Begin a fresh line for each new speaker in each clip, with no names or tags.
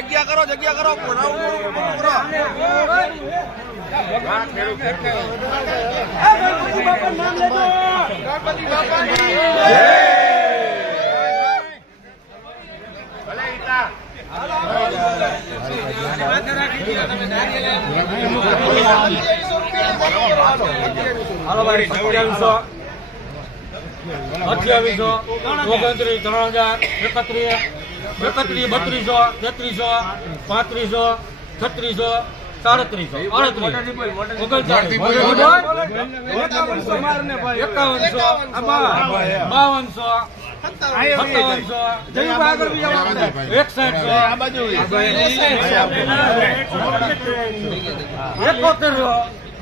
જગ્યા કરો જગ્યા કરો કરો ગણપતિ બાપાની
ભલે ઈતા અઠ્યાવીસો ત્રણ હજાર એકત્રીસ એકત્રીસ બત્રીસો તેત્રીસો પાંત્રીસો છત્રીસો સાડત્રીસો અડત્રીસો બાવનસો એકોતેરસો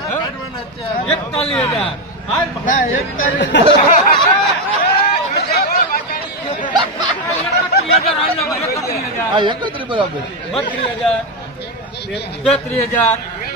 એકતાલીસ હજાર
એકત્રીસ બરાબર
બત્રીસ હજાર તેત્રીસ હજાર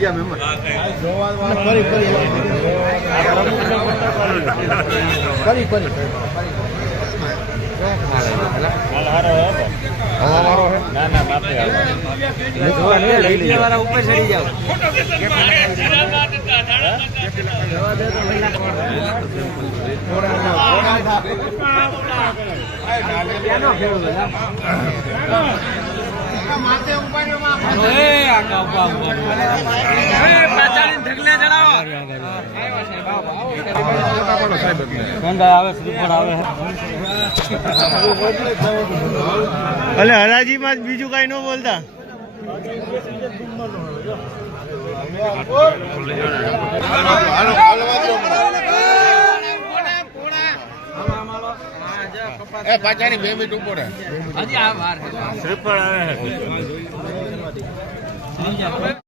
જોવા રહ્યા મેમ્બર ફરી ફરી માથે અલે હરાજી માં બીજું કઈ ન બોલતા પાછાની બે મિનિટ ઉપર હજી આ વાર શ્રીફળ આવે 理解。